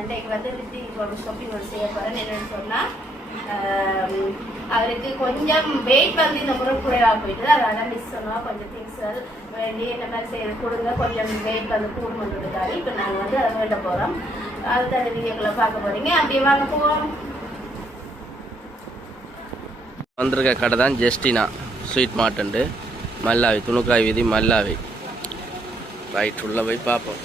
இன்றைக்கு வந்து ரித்திக்கு ஒரு ஷாப்பிங் ஒன்று செய்ய போகிறேன். என்னென்னு சொன்னால் அவருக்கு கொஞ்சம் வெயிட் வந்து இந்த முறை குறைவாக போயிட்டு அதனால் மிஸ் சொன்னால் கொஞ்சம் திங்ஸ் வேண்டி இந்த மாதிரி செய்ய கொடுங்க, கொஞ்சம் வெயிட் வந்து கூடு பண்ணுறதுக்காக இப்போ நாங்கள் வந்து அதை வேண்ட போகிறோம். அதுக்கான வீடியோக்களை பார்க்க போகிறீங்க. அப்படியே வாங்க போவோம். வந்திருக்க கடை தான் ஜெஸ்டினா ஸ்வீட் மார்ட் மல்லாவி துணுக்காய் வீதி மல்லாவி. ரைட் உள்ள போய் பார்ப்போம்.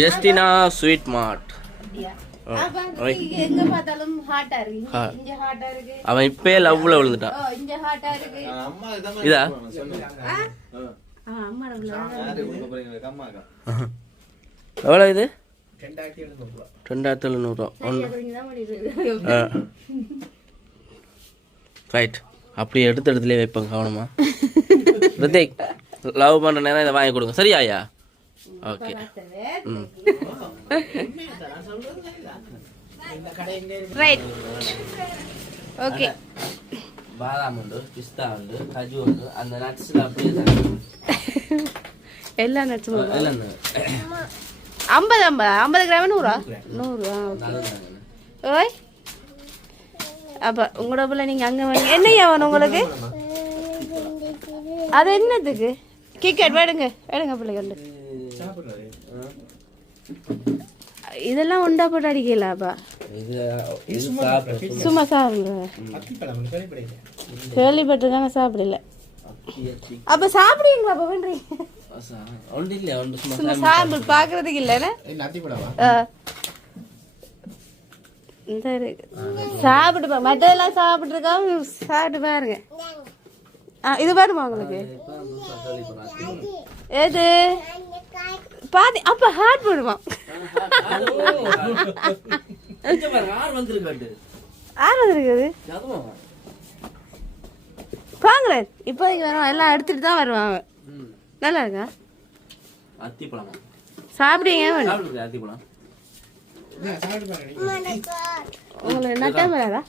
ஜெஸ்டினா ஸ்வீட் மார்ட். அவன் இப்பே லவ்ல விழுந்துட்டான். இதா எவ்வளோ இது? 2700. ரைட், அப்படி எடுத்த இடத்துலயே வைப்பாங்க கவனமா. ரித்திக் லவ் பண்ற நேரம் இதை வாங்கி கொடுங்க. சரியா ஐயா? ஓகே. Right okay. பாதாம் உண்டு, பிஸ்தா உண்டு, கஜு உண்டு. அந்த நட்ஸ்ல அப்படியே தான் எல்லா நட்ஸும் 50 கிராம் 100. ஓய் அப்ப உங்களோட பிள்ளை நீங்க அங்க வாங்க. என்னையா வேணும் உங்களுக்கு? அது என்னதுக்கு? கிரிக்கெட் வேடுங்க பிள்ளைங்க. இதெல்லாம் உண்டா போட்டு அடிக்கலாப்பா. சும்மா சாப்பிடுங்க. கேள்விப்பட்டிருக்காங்க, சாப்பிடல. அப்ப சாப்பிடுவீங்களா? அப்ப பண்றீங்க சும்மா சாம்பிள் பாக்குறதுக்கு இல்லைன்னா சாப்பிட்டு மற்றதெல்லாம் சாப்பிட்டுருக்கா. சாப்பிட்டு பாருங்க. இது பாருமா உங்களுக்கு எது பாதி அப்ப ஹார்ட் போடுவான். ஆறு வந்துருக்குது பாங்களேன். இப்போதைக்கு வரும், எல்லாம் எடுத்துட்டு தான் வருவாங்க. நல்லா இருக்கா? சாப்பிடுங்க. உங்களுக்கு நட்டா வராதா?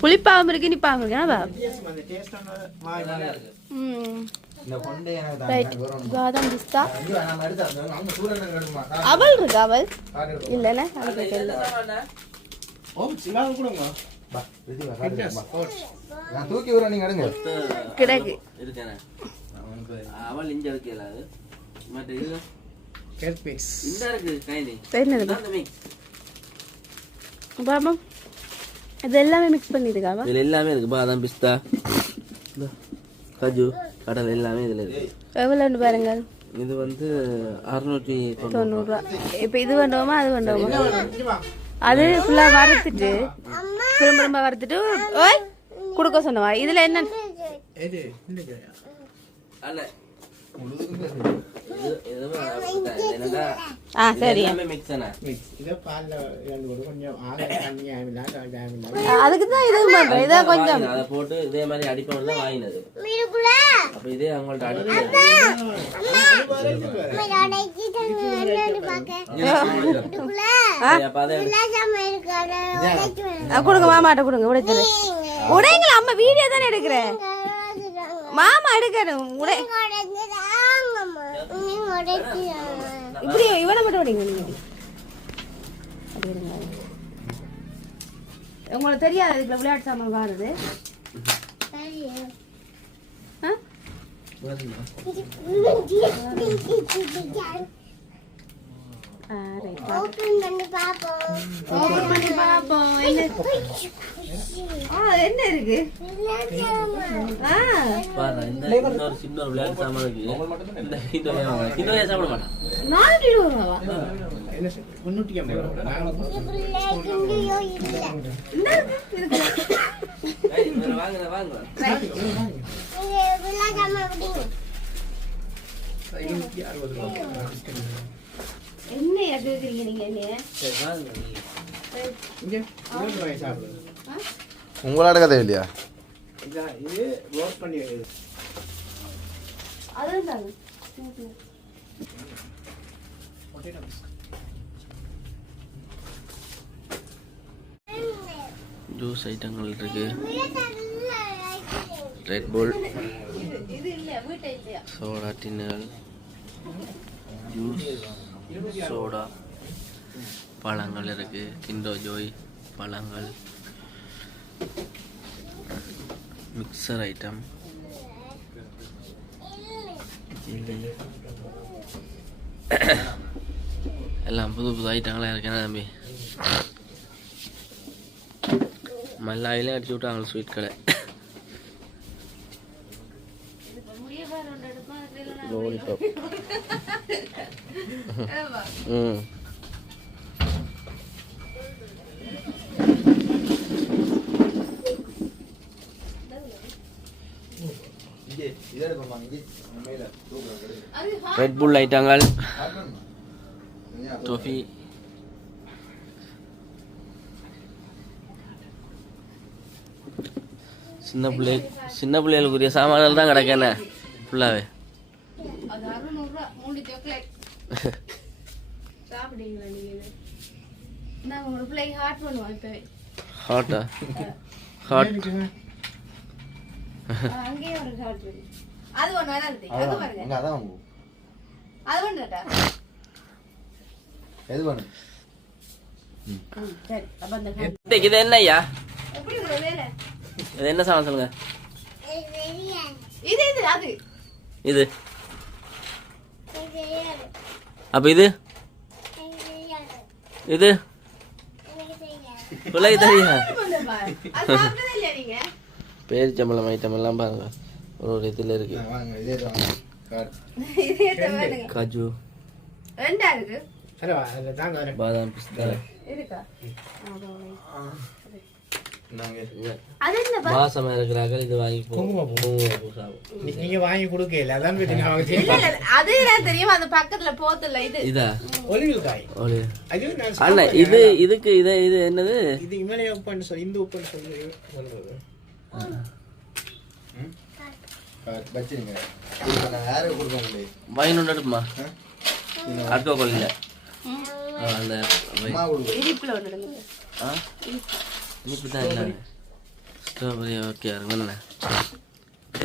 புளிப்பாவும் இருக்கு, நிப்பாவும் இருக்கு. பாதாம் பிஸ்தா அவல் இருக்கு. அவல் இல்லைன்னா கிடக்கு. அவள் இங்க இருக்கல. பாபம் இது எல்லாமே மிக்ஸ் பண்ணிருக்காவா? இதுல எல்லாமே இருக்கு. பாதாம் பிஸ்தா கஜு கடலை எல்லாமே இதுல இருக்கு. எவ்வளவு பாருங்க. இது வந்து 690 ரூபா. இப்ப இது வேண்டாமா அது வேண்டாமா? அது ஃபுல்லா வறுத்துட்டு திரும்ப வறுத்துட்டு ஓய் குடுக்க சொன்னவா. இதுல என்ன சரி அதுக்குதான் இது பண்றேன். இதை கொஞ்சம் அதை போட்டு இதே மாதிரி அடிப்பவன் தான் வாங்கினது. அப்ப இதே அவங்கள்ட்ட கொடுங்க. மாமாட்ட கொடுங்க. உடைச்சது உடைங்களா? அம்மா வீடியோ தானே எடுக்கிறேன். மாமா எடுக்கணும். இப்படி இவனை மட்டும் விடுங்க. உங்களுக்கு தெரியாது இதுக்குள்ள விளையாட்டு சாமான் வாருது. என்ன இருக்கு? சின்ன விளையாட்டு சாமானுக்கு சாப்பிட மாட்டான். என்ன கேக்குறீங்க நீங்க? உங்களோட கதை இல்லையா? அதுதான் ஜூஸ் ஐட்டங்கள் இருக்கு. ரெட் புல், சோடா டின்னுகள், ஜூஸ், சோடா, பழங்கள் இருக்கு. கிண்டர் ஜோய் பழங்கள், மிக்சர் ஐட்டம், எல்லாம் புது புது ஐட்டங்களாக இருக்கேன்னா தம்பி. மல்லாயிலே அடிச்சு விட்டாங்க ஸ்வீட் கடை. லோலிபாப். ம் ரெட் புல் ஐட்டங்கள், டோஃபி, சின்ன பிள்ளைகளுக்குரிய சாமான்கள் தான் கிடக்கு. என்ன ஃபுல்லாகவே ஹாட்டா ஹாட் இது என்ன ஐயா? இது என்ன சாமான் சொல்லுங்க. இது அப்ப இது இது பிள்ளைக்கு தெரியா? பேரிச்சம்பளம் ஐட்டம் எல்லாம் பாருங்க ஒரு இதுல இருக்கு. காஜு, பாதாம், பிஸ்தா, மாசமா இருக்கிறார்கள். இது வாங்கி நீங்க வாங்கி கொடுக்கல. அதான் தெரியும். அது பக்கத்துல போத்துல இது இதா ஒலிவுக்காய். அண்ணா இது இதுக்கு இது என்னது? இது இமலய உப்புன்னு சொல்லி இந்த உப்புன்னு சொல்லி சொல்றது. வைன் ஒன்று எடுப்புமா? அடுக்க கொள்ளையில அந்த இனிப்பு தான் இல்லை. ஸ்ட்ராபெரி ஓகே இருக்குண்ணே.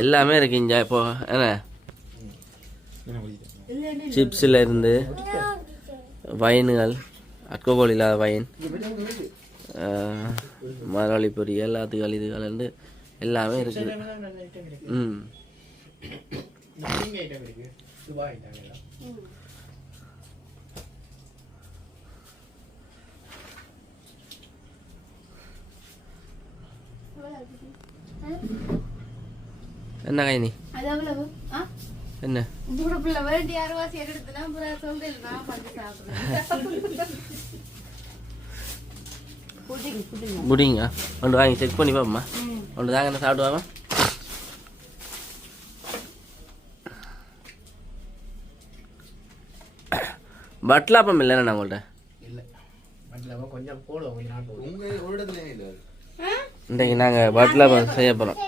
எல்லாமே இருக்கு இங்கே. இப்போ என்ன சிப்ஸில் இருந்து வைனுகள், அட்கோகோல் இல்லாத வைன், மரவள்ளி பொரி, எல்லாத்துக்கள் இதுகள் இருந்து எல்லாமே இருக்குது. ம் என்ன கைனி என்ன புடிங்க ஒன்று வாங்கி செக் பண்ணி பாப்போம்மா. ஒன்று தாங்க என்ன சாப்பிடுவாமா? பட்லாப்பம் இல்லைண்ணா உங்கள்கிட்ட? இன்றைக்கு நாங்கள் பட்லாப்பம் செய்ய போகிறோம்.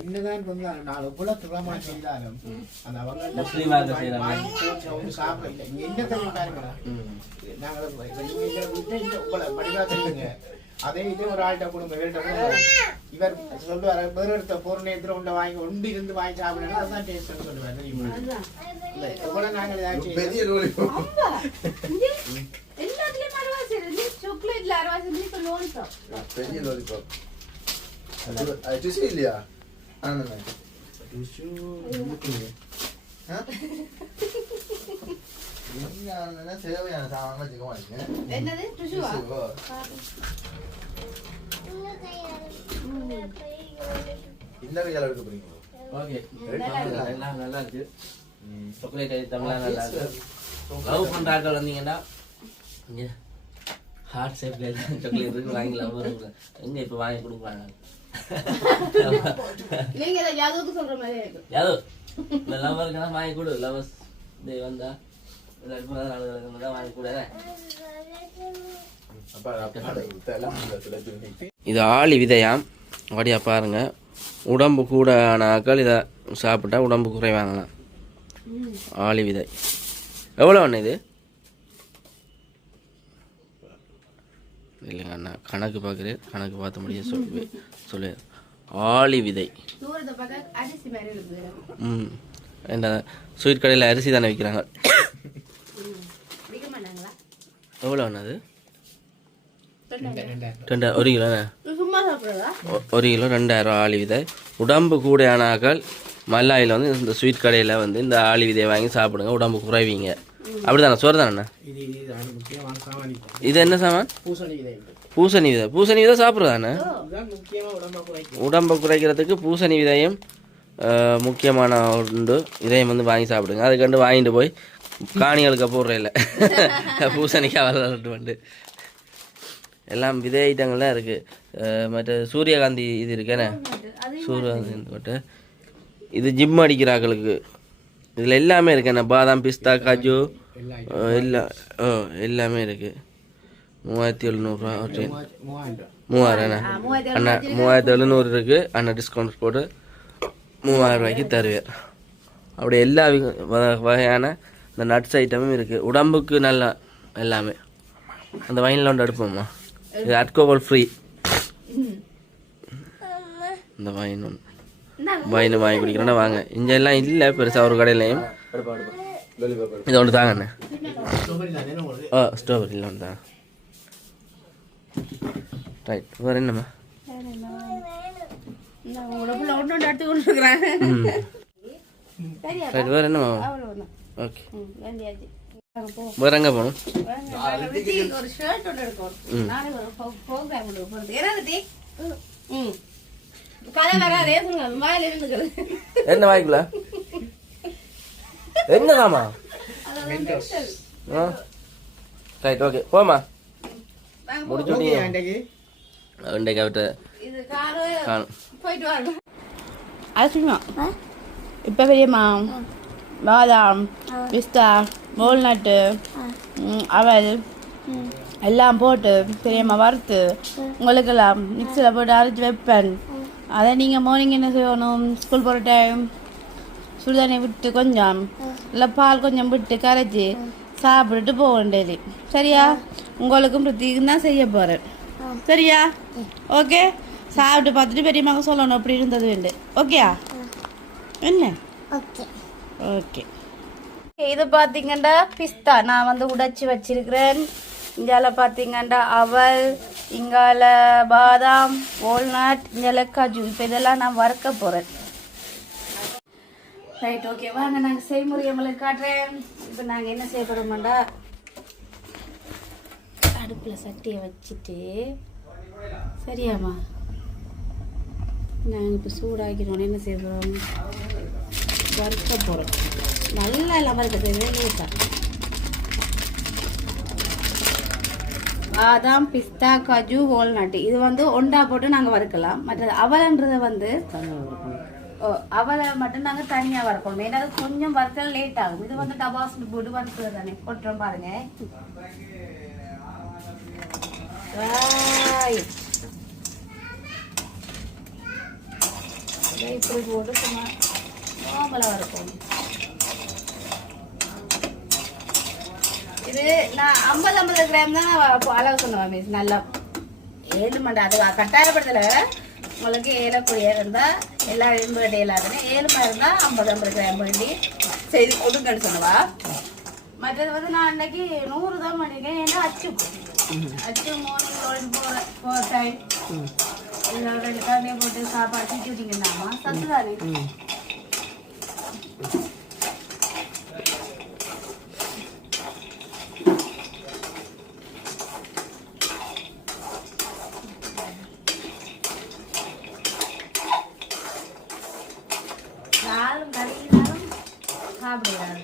என்னதான் நாலு புல துளமா செய்தாலும் அந்த அவங்க சாப்பிடல. என்ன தெரியும் படிவாங்க. அதே இதே ஒரு ஆள்கிட்ட கொடுங்க, இவர் சொல்லுவார் வேறு எடுத்த பொருள் எடுத்து உண்டை வாங்கி உண்டு இருந்து வாங்கி சாப்பிடணும். அதுதான் டேஸ்ட்னு சொல்லுவார். தெரியுமா? எவ்வளவு நாங்கள் ஏதாச்சும் இல்லையா? தேவையான சாமான் என்னது இந்த கையால எடுக்க போறீங்க. ஓகே எல்லாம் நல்லா இருக்கு. சாக்லேட் ஐட்டம்லாம் நல்லா இருக்கு. லவ் பண்ற ஆட்கள் வந்தீங்கன்னா இங்கே ஹார்ட் ஷேப்ல சாக்லேட் இருக்கு, வாங்கி லவ் பண்ணுங்க. எங்க இப்போ வாங்கி கொடுக்குறாங்க. நீங்க யாதவுக்கு சொல்ற மாதிரி இருக்கு. யாதவ் இந்த லவ்வர் இருக்கா வாங்கி கொடு. லவர்ஸ் டே வந்தா தான் வாங்கி கொடு. இது ஆளி விதையாம். வாடியா பாருங்க, உடம்பு கூட ஆன ஆக்கள் இதை சாப்பிட்டா உடம்பு குறைவாங்களாம். ஆளி விதை எவ்வளோ அண்ணா இது? இல்லைங்க அண்ணா, கணக்கு பார்க்குறேன், கணக்கு பார்த்த முடிய சொல்லு. ஆளி விதை. இந்த ஸ்வீட் கடையில் அரிசி தானே விற்கிறாங்க. எவ்வளோ அண்ணா அது? 2 1 கிலோண்ணே. 1 கிலோ 2000 ஆளி விதை. உடம்பு கூடையான ஆக்கள் மல்லாயில் வந்து இந்த ஸ்வீட் கடையில் வந்து இந்த ஆளி விதையை வாங்கி சாப்பிடுங்க, உடம்பு குறைவீங்க. அப்படிதானே? சோறு தானே? இது என்ன சாமான்? பூசணி விதை. பூசணி விதை சாப்பிட்றதானே? உடம்பை குறைக்கிறதுக்கு பூசணி விதையும் முக்கியமான உண்டு. இதையும் வந்து வாங்கி சாப்பிடுங்க. அதுக்கண்டு வாங்கிட்டு போய் காணிகளுக்கு போடுற இல்லை, பூசணிக்காய் வளர்ட்டு எல்லாம் விதை ஐட்டங்கள்லாம் இருக்குது. மற்ற சூரியகாந்தி இது இருக்கேண்ணே, சூரியகாந்தி போட்டு இது ஜிம் அடிக்கிறாக்களுக்கு. இதில் எல்லாமே இருக்கேண்ணே, பாதாம், பிஸ்தா, காஜு எல்லாம் எல்லாமே இருக்குது. 3700 ரூபா. 3000 அண்ணா. 3700 இருக்குது அண்ணா. டிஸ்கவுண்ட் போட்டு 3000 ரூபாய்க்கு தருவேன். அப்படி எல்லா வகையான இந்த நட்ஸ் ஐட்டமும் இருக்குது. உடம்புக்கு நல்லா எல்லாமே. அந்த வைனில் ஒன்று எடுப்போம்மா, இது அல்கோஹால் ஃப்ரீ. இந்த வைன் வாங்கி குடிக்கிறோன்னா வாங்க. இங்கே எல்லாம் இல்லை பெருசாக ஒரு கடையிலையும். இது ஒன்று தாங்க அண்ணே. ஸ்ட்ராபெரியில் ஒன்று தாங்க. ரைட், வேறு என்னம்மா? ரைட், வேறு என்னம்மா? ஓகே, வேறு எங்கே போகணும்? என்ன வாய்க்குல என்னதாமா? ரைட், ஓகே, போமா. முடிச்சுட்டீங்க. இப்போ பெரியம்மா பாதாம், பிஸ்தா, வால்நட்டு, அவல் எல்லாம் போட்டு பெரியம்மா வறுத்து உங்களுக்கெல்லாம் மிக்சியில் போட்டு அரைச்சி வைப்பேன். அதை நீங்கள் மார்னிங் என்ன செய்யணும், ஸ்கூல் போகிற டைம் சுடுதண்ணி விட்டு கொஞ்சம் இல்லை பால் கொஞ்சம் விட்டு கரைச்சி சாப்பிட்டுட்டு போக வேண்டியது. சரியா? உங்களுக்கும் பிரத்திக்கும் தான் செய்ய போகிறேன். சரியா? ஓகே, சாப்பிட்டு பார்த்துட்டு பெரியம்மாங்க சொல்லணும் அப்படி இருந்தது வேண்டு. ஓகேயா? என்ன? Okay okay. இது பார்த்தீங்கன்னா பிஸ்தா நான் வந்து உடைச்சி வச்சிருக்கிறேன். இங்கால பார்த்தீங்கன்னா அவல், இங்கால பாதாம், வால்நட், இங்கால காஜு. இப்போ இதெல்லாம் நான் வறுக்க போகிறேன். ரைட், ஓகே, வாங்க நாங்கள் செய்முறை உங்களுக்கு காட்டுறேன். இப்போ நாங்கள் என்ன செய்ய போகிறோம்டா, அடுப்பில் சட்டியை வச்சுட்டு, சரியாம்மா, நாங்கள் இப்போ சூடாக்கினோன்னு என்ன செய்ய போகிறோம், வறுக்க போகிறோம். நல்லா எல்லாம் வறுக்க தேவையா? பாதாம், பிஸ்தா, காஜு, வால்நட் இது வந்து ஒண்டா போட்டு நாங்கள் வறுக்கலாம். மற்றது அவலன்றதை வந்து அவலை மட்டும் நாங்கள் தனியாக வறுக்கணும். ஏன்னா அது கொஞ்சம் வறுக்க லேட் ஆகும். இது வந்து டபாஸ்னு போட்டு வறுக்கிறது தானே. கொட்டுறோம் பாருங்க. இப்படி போட்டு சும்மா நார்மலாக வறுக்கணும். இது நான் 50 கிராம் தான் அளவு சொன்னேன் மிஸ். நல்லா 7 மணி அது கட்டாயப்படுத்தலை. உங்களுக்கு ஏலக்கூடிய இருந்தால் எல்லா எலும்பு இல்லாதுன்னு 7 மணி இருந்தால் 50 கிராம் வேண்டி செய்து கொடுங்கன்னு சொன்னவா. மற்றது வந்து நான் அன்னைக்கு 100 தான் பண்ணிட்டேன். ஏன்னா அச்சு மார்னிங் போகிற டைம் இல்லை 2 தண்ணியை போட்டு சாப்பாடு தூக்கி விட்டீங்கன்னாமா சத்து தானே. சாப்பிடுறாரு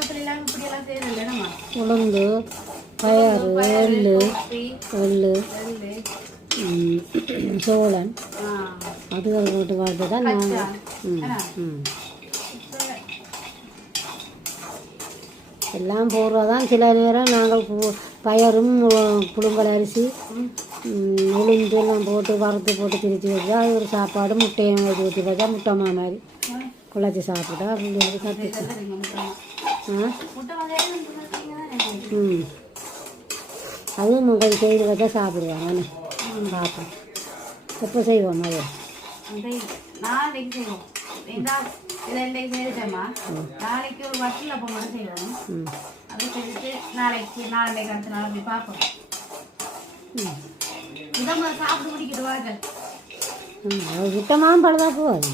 காலத்துல எல்லாம் இப்படி எல்லாம் செய்யறது இல்லைமா? உளுந்து பயறு எள்ளு எள்ளு சோளன் அதுகள் போட்டு வாழ்த்து தான் நாங்கள் எல்லாம் போடுறதான். சில நேரம் நாங்கள் பயரும் புழுங்கல் அரிசி உளுந்து எல்லாம் போட்டு வறுத்து போட்டு பிரித்து வச்சா அது ஒரு சாப்பாடு. முட்டையும் வச்சு ஊற்றி வச்சா முட்டைமா மாதிரி குழச்சி சாப்பிட்டா பிள்ளைங்களுக்கு சத்து. அதுவும் கொஞ்சம் செய்து வச்சா சாப்பிடுவாங்க. பார்ப்போம் எப்போ செய்வோம் அது நாளைக்கு செய்வோம். நாளைக்கு ஒரு வட்டில் அப்போ மட்டும் செய்வோம். அது செஞ்சுட்டு நாளைக்கு அடுத்த நாள் போய் பார்ப்போம். சாப்பிட்டு முடிக்கிட்டு வாங்க. முட்டமாக பழுதா போகாது.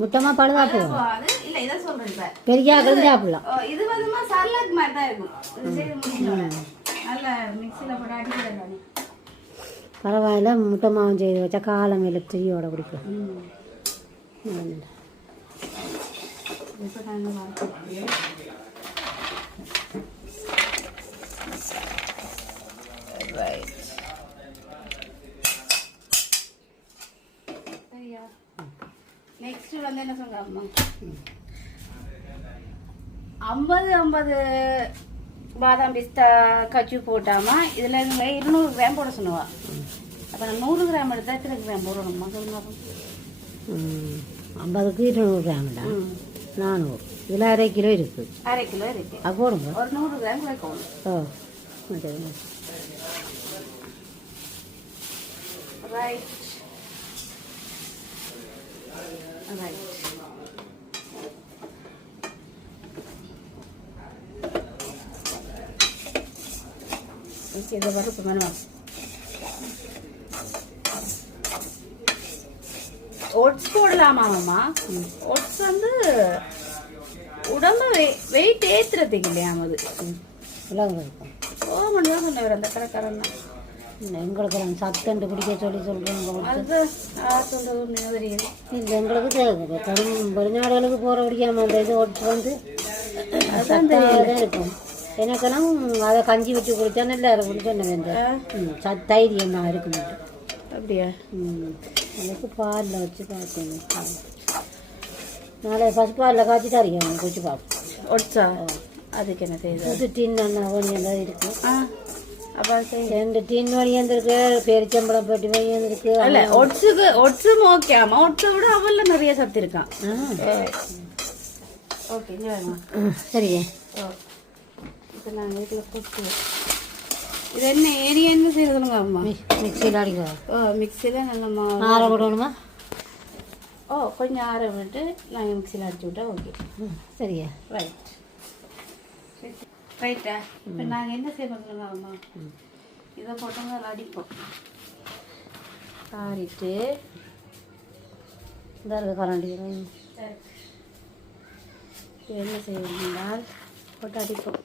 முட்டமாக பழுதா போகாது. இல்ல இதை சொல்றேன். இப்ப பெரியாக்கள் சாப்பிடலாம். இது வந்து சல்லாட் மாதிரி தான் இருக்கும். நல்ல மிக்சியில் போட்டு அடிக்கிறது. பரவாயில்ல. முட்டை மாவு செய்து வச்சா காலம் இல்லை டீயோட குடிக்கும். நெக்ஸ்ட் வந்து என்ன சொல்றாங்க? 50 பாதாம் பிஸ்தா கச்சு போட்டாமா இதுல 200 கிராம் போட சொன்னவா. அப்ப நான் 100 கிராம் எடுத்தா எத்தனை கிராம் போடணுமா சொல்லுங்க. 50க்கு 200 கிராம்டா 400. இதில் அரை கிலோ இருக்குது. அரை கிலோ இருக்கு. அது போடுங்க. ஒரு 100 கிராம் வைக்கணும். Right right. இதை வறுப்பு வேணும். ஓட்ஸ் போடலாமாம்மா? ஓட்ஸ் வந்து உடம்பு வெயிட் ஏற்றுறதுக்கு இல்லையாம். அது முடியும் சொன்னவர் அந்த கடைக்காரன். எங்களுக்கு சத்தண்டு குடிக்க சொல்கிறோம். அது தெரியுது. இல்லை எங்களுக்கு தேவை. வெளிநாடுகளுக்கு போகிற குடிக்காம அந்த இது ஓட்ஸ் வந்து அதுதான் இருக்கும். எனக்கெல்லாம் அதை கஞ்சி வச்சு குடித்தா நல்லா இருக்கும். சொன்ன தைரியமாக இருக்கும். அப்படியா? எனக்கு பாலில் வச்சு பார்த்தேன். நாளை பசு பாலில் காய்ச்சி தரீங்க குடிச்சு பார்ப்போம். ஒடிச்சா அதுக்கு என்ன செய்யுது? புது டின் ஒன்று இருக்கு. அப்போ 2 டின் வழியந்திருக்கு. பேரிச்சம்பளம் பெட்டி வழியந்திருக்கு. இல்லை ஒட்ஸும் ஓகே. ஆமா ஒட்ஸை விட அவல்ல நிறைய சத்து இருக்கான். ஓகே சரிங்க. இப்போ நாங்கள் வீட்டில் போட்டு இது என்ன ஏரியா என்ன செய்யறதுங்க? அம்மா மிக்சியில் அடிக்கிறோம். மிக்சியில் நல்ல ஆற விடணுமா? கொஞ்சம் ஆற விட்டு நாங்கள் மிக்சியில் அடிச்சு விட்டா ஓகே. சரியா? ரைட் ரைட்டா. இப்போ நாங்கள் என்ன செய்யணுங்க அம்மா? இதை போட்டோங்க அதில் அடிப்போம். ஆறிட்டு இந்த கரண்டி என்ன செய்யணும்னால் போட்டு அடிப்போம்.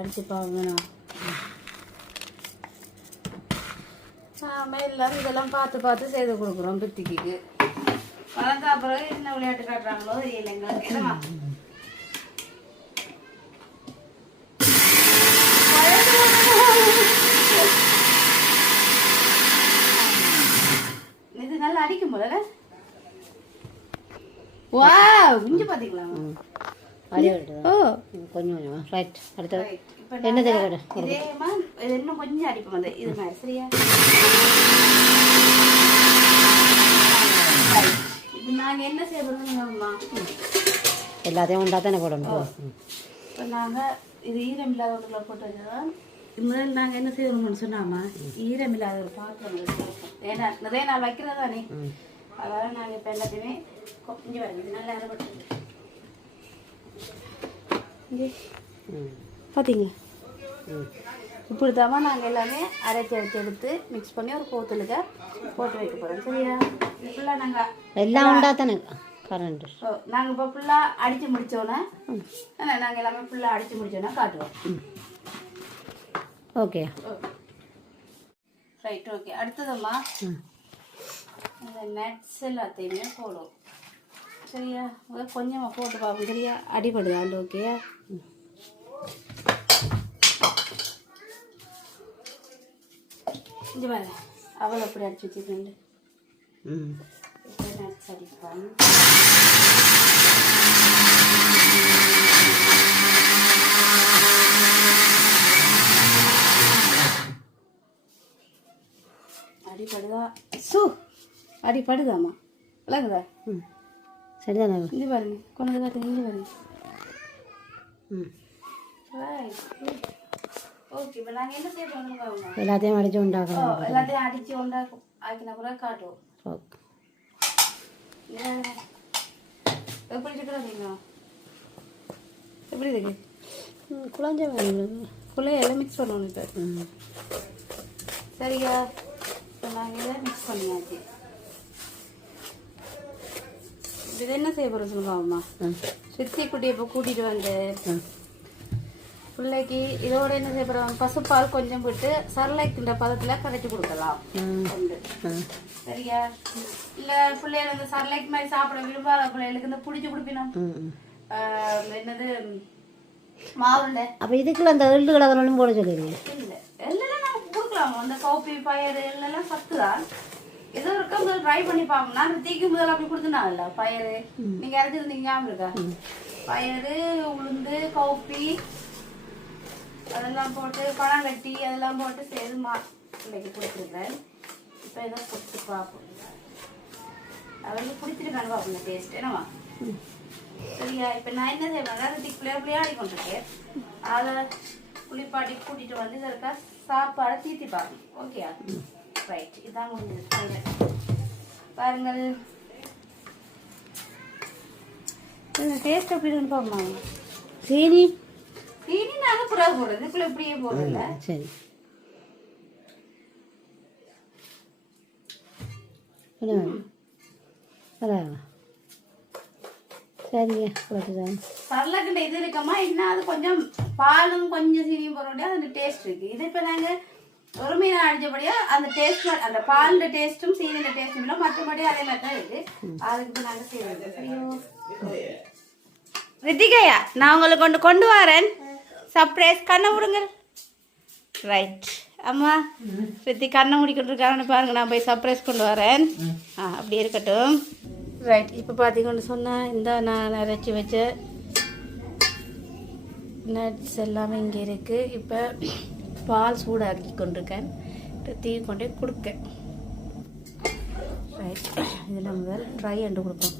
அடிச்சு பார்க்கணும். எல்லாரும் இதெல்லாம் பார்த்து செய்து கொடுக்குறோம் பித்திக்கு. வளர்ந்தா அப்புறம் என்ன விளையாட்டு காட்டுறாங்களோ தெரியல எங்களுக்கு. என்னமா இது நல்லா அடிக்கும் போல. வா இஞ்சி பாத்தீங்களா? கொஞ்சம் ரைட். அடுத்தது என்ன தேவை? இதேமா இது இன்னும் கொஞ்சம் அடிப்போம். அது இது மாதிரி சரியா? இப்போ நாங்கள் என்ன செய்யறோம்மா? எல்லாத்தையும் உண்டா தானே போடணும். இப்போ நாங்கள் இது ஈரம் இல்லாத ஒன்றுல போட்டு வச்சதான். முதல்ல நாங்கள் என்ன செய்யணும்னு சொன்னாமா ஈரம் இல்லாத ஒரு பாத்திரம் வச்சுருக்கோம். ஏன்னா நிறைய நாள் வைக்கிறது தானே. அதனால் நாங்கள் இப்போ எல்லாத்தையுமே கொஞ்சம் வருது நல்லா அரைப்பட்டு பார்த்தீங்களா? இப்படித்தாம்மா நாங்கள் எல்லாமே அரைச்சி எடுத்து மிக்ஸ் பண்ணி ஒரு கோத்தலுக்கு போட்டு வைக்க போகிறோம். சரியா? ஃபுல்லாக நாங்கள் எல்லாம் உண்டா தானே கரண்ட். நாங்கள் இப்போ ஃபுல்லாக அடித்து முடித்தோன்னே நாங்கள் எல்லாமே ஃபுல்லாக அடித்து முடித்தோன்னா காட்டுவோம். Okay right. ஓகே அடுத்ததும்மா இந்த நட்ஸ் எல்லாத்தையுமே போடுவோம். சரியா கொஞ்சமாக போட்டு பார்ப்போம் சரியா அடிபடுதாண்டு ஓகே இது பாருங்க அவள் அப்படி அடிச்சு வச்சுக்கண்டு அடிப்பான் அடிப்படுதா அடிப்படுதாம்மா விளங்குதா சரிதானே இது பாருங்க கொண்டு பாருங்க இங்கே பாருங்க ஓகே இப்போ நாங்கள் என்ன செய்ய போகிறோம் எல்லாத்தையும் அடித்து உண்டாக்கலாம் எல்லாத்தையும் அடித்து உண்டாக்கும் ஆக்கின கூட காட்டுவோம் ஓகே எப்படி இருக்கிறீங்க எப்படி இருக்கு குழந்தை எல்லாம் மிக்ஸ் பண்ணுவோம் இப்போ சரியா இப்போ நாங்கள் இதை மிக்ஸ் பண்ணியாச்சு இது என்ன செய்ய போகிறோம் சொல்லுவாங்கம்மா சித்தி குட்டியை இப்போ கூட்டிகிட்டு வந்து பிள்ளைக்கு இதோட என்ன செய்ய போகிறோம் பசுப்பால் கொஞ்சம் விட்டு சரளைக்கின்ற பதத்தில் கரைச்சி கொடுக்கலாம் சரியா இல்லை பிள்ளைகள் இந்த சரளைக்கு மாதிரி சாப்பிட விரும்பாத பிள்ளைகளுக்கு இந்த பிடிச்சி கொடுப்பினோம் என்னது மாவுண்டை அப்போ இதுக்குள்ள அந்த எள்ளு கடகணும் போட சொல்லுவீங்க இல்லை எல்லாம் நம்ம கொடுக்கலாம் அந்த கவுப்பி பயறு எல்லாம் சத்து தான் ஏதோ இருக்கா முதல்ல ட்ரை பண்ணி பார்ப்போம் நான் தீக்கு முதல்ல அப்படி கொடுத்துனாங்கல்ல பயறு நீங்கள் அரைச்சிருந்தீங்க ஞாபகம் இருக்கா பயறு உளுந்து கவுப்பி அதெல்லாம் போட்டு பழங்கட்டி அதெல்லாம் போட்டு சேருமா பிள்ளைக்கு கொடுத்துருக்கேன் இப்போ ஏதோ கொடுத்து பார்ப்போம் அவருக்கு பிடிச்சிருக்கான்னு பார்ப்போம் டேஸ்ட் என்னவா சரியா இப்போ நான் என்ன செய்வேன் அதுக்கு பிள்ளையாடி கொண்டிருக்கேன் அதை குளிப்பாட்டி கூட்டிகிட்டு வந்து இதற்கா சாப்பாடை தீத்தி பார்ப்போம் ஓகே ரைட் இதான் முடிஞ்சது பாருங்கள் டேஸ்ட் எப்படி இருக்குன்னு பார்ப்போம் சீனி சீனி நாங்கள் புறா போடுறது இதுக்குள்ள இப்படியே போடுறதில்ல சரி சரிங்க கொடுத்துதான் சரளக்கிட்ட இது இருக்கமா இன்னும் அது கொஞ்சம் பாலும் கொஞ்சம் சீனியும் போடுறோடைய அந்த டேஸ்ட் இருக்கு இது இப்போ நாங்கள் ஒரு மீன் அடிச்சபடியா அந்த டேஸ்ட் அந்த பாலோட டேஸ்ட்டும் சீனியோட டேஸ்ட்டும் இல்லை மற்றபடி அதே மாதிரி தான் இருக்கு அதுக்கு இப்போ நாங்கள் செய்வோம் சரியா ரித்திகையா நான் உங்களுக்கு கொண்டு வரேன் சர்ப்ரைஸ் கண்ணை விடுங்க ரைட் அம்மா ரித்தி கண்ணை மூடிக்கிட்டு இருக்காங்கன்னு பாருங்க நான் போய் சர்ப்ரைஸ் கொண்டு வரேன் அப்படி இருக்கட்டும் ரைட் இப்போ பார்த்தீங்கன்னு சொன்னால் இந்த நான் அரைச்சி வச்ச நட்ஸ் எல்லாமே இங்கே இருக்குது இப்போ பால் சூடாக்கி கொண்டிருக்கேன் ரித்தி கொண்டே கொடுக்க ரைட் இதில் முதல் ட்ரை அண்டு கொடுப்போம்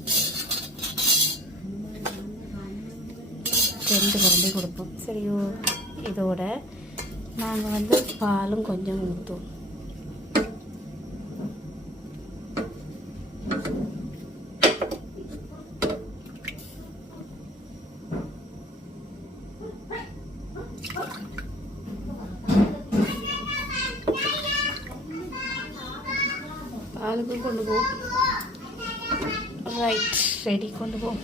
2 கரண்டி கொடுப்போம் சரியோ இதோட நாங்கள் வந்து பாலும் கொஞ்சம் ஊற்றுவோம் பாலுக்கும் கொண்டு போவோம் ரைட் ரெடி கொண்டு போவோம்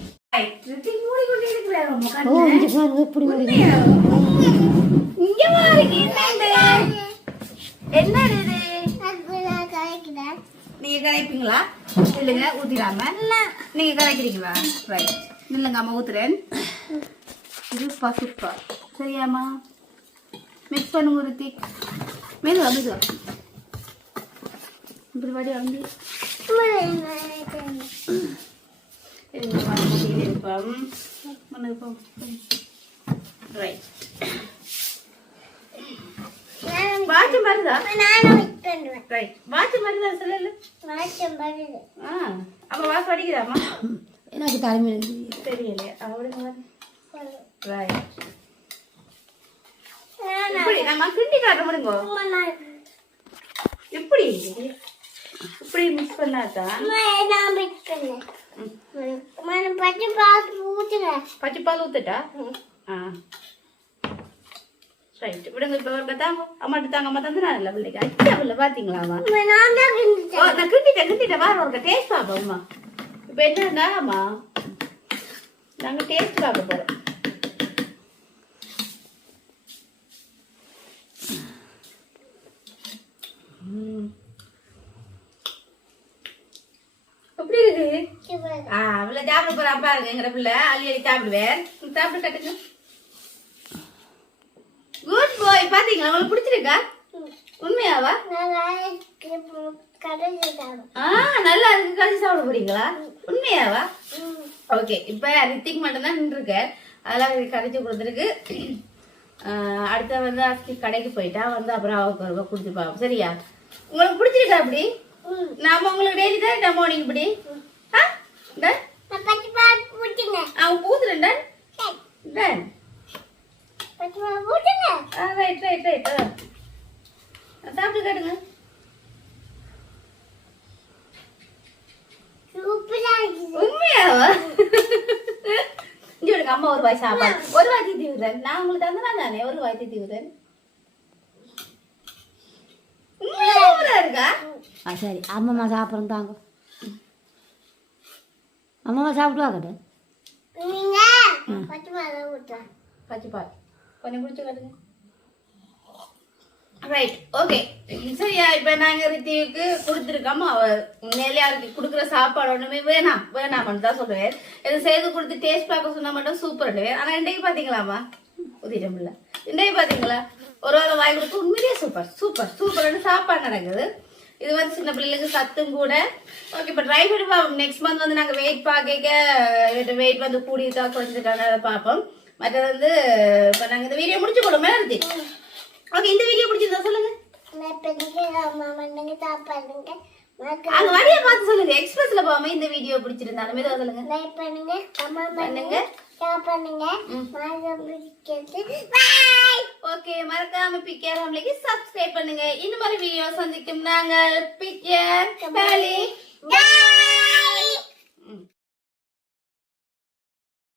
நீங்க கரைப்பீங்களா இல்லைங்க ஊத்திடாம நீங்க கரைக்கிறீங்களா ரைட் இல்லைங்க அம்மா ஊத்துறேன் இது பசுப்பா சரியாம்மா மிக்ஸ் பண்ணுங்க ரித்தி மெதுவா மெதுவா இப்படி வாடி வந்து ரைட் வாட்ச் மருதா ரைட் வாட்ச் மருதா சொல்லல அப்ப வாட்ச் படிக்குதாமா எனக்கு தலைமை தெரியல அவளுங்க ரைட் இப்படி நம்ம கிண்டி காட்ட முடியுங்க எப்படி இப்படி மிக்ஸ் பண்ணாதான் பச்சை பால் ஊத்துட்டா ரைட் விடுங்க இப்போ ஒரு தாங்க அம்மாட்டு தாங்க அம்மா தந்து நான் இல்லை பிள்ளைக்கு அச்சா பிள்ளை பார்த்தீங்களா நான் கிண்டிட்டேன் வாரம் ஒரு டேஸ்ட் பார்ப்போம் அம்மா இப்போ என்னன்னா அம்மா நாங்கள் டேஸ்ட் பார்க்க போகிறோம் எப்படி இருக்கு பிள்ளை சாப்பிட போறா பாருங்க. எங்கட பிள்ளை அள்ளி அள்ளி சாப்பிடுவேன். சாப்பிட்டு கட்டுங்க. குட் பாய். பாத்தீங்களா உங்களுக்கு பிடிச்சிருக்கா? உண்மையாவா? நல்லா இருக்கு. கடைசி சாப்பிட போறீங்களா? உண்மையாவா? ஓகே. இப்ப ரித்திக் மட்டும் தான் நின்றுருக்க. அதெல்லாம் கடைச்சி கொடுத்துருக்கு. அடுத்த வந்து அஸ்கி கடைக்கு போயிட்டா வந்து அப்புறம் அவருக்கு ஒரு கொடுத்து பார்ப்போம். சரியா? உங்களுக்கு பிடிச்சிருக்கா? அப்படி நாம உங்களுக்கு டெய்லி தான் நம்ம மார்னிங் இப்படி அவன் பூத்துறேன் ரைட் ரைட் ரைட் சாப்பிட்டு காட்டுங்க. உண்மையாவா? இங்க அம்மா ஒரு வாய் சாப்பாடு ஒரு வாய் தீத்தி விடுறேன். நான் உங்களுக்கு தந்தனா தானே ஒரு வாய் தீத்தி விடுறேன். இருக்கா? சரி அம்மா சாப்பிட்றோம் தாங்க. அம்மா சாப்பிடுவாங்க. பச்சைப்பால் கொஞ்சம் குடிச்சு காட்டுங்க. ரைட் ஓகே சரியா. இப்ப நாங்க ரித்திக்கு கொடுத்துருக்கோம். அவ உண்மையிலே அவருக்கு கொடுக்குற சாப்பாடு ஒண்ணுமே வேணாமன்னு தான் சொல்லுவேன். எது செய்து கொடுத்து டேஸ்ட் பார்க்க சொன்னா மட்டும் சூப்பர். ஆனா இன்றைக்கு பாத்தீங்களாமா உதிரமில்ல இன்றைக்கு பாத்தீங்களா ஒரு வாய் கொடுத்து உண்மையிலேயே சூப்பர் சூப்பர் சூப்பர்னு சாப்பாடு நடக்குது. இது வந்து சின்ன பிள்ளைகளுக்கு சத்தும் கூட. ஓகே இப்ப ட்ரை பண்ணி பார்ப்போம். நெக்ஸ்ட் மந்த் வந்து நாங்க வெயிட் பார்க்க வெயிட் வந்து கூடியிருக்கா குறைஞ்சிருக்காங்க அதை பார்ப்போம். மற்றது வந்து இப்ப நாங்க இந்த வீடியோ முடிச்சு கொடுமே இருந்து. ஓகே இந்த வீடியோ பிடிச்சிருந்தா சொல்லுங்க. அங்க வழிய பார்த்து சொல்லுங்க. எக்ஸ்பிரஸ்ல போகாம இந்த வீடியோ பிடிச்சிருந்தாலும் மெதுவா சொல்லுங்க. லைக் பண்ணுங்க, கமெண்ட் பண்ணுங்க, ஷேர் பண்ணுங்க. ஓகே மறக்காம பிகே ஃபேமிலிக்கு சப்ஸ்கிரைப் பண்ணுங்க. இந்த மாதிரி வீடியோ சந்திக்கும் நாங்கள் பிகே ஃபேமிலி. பை.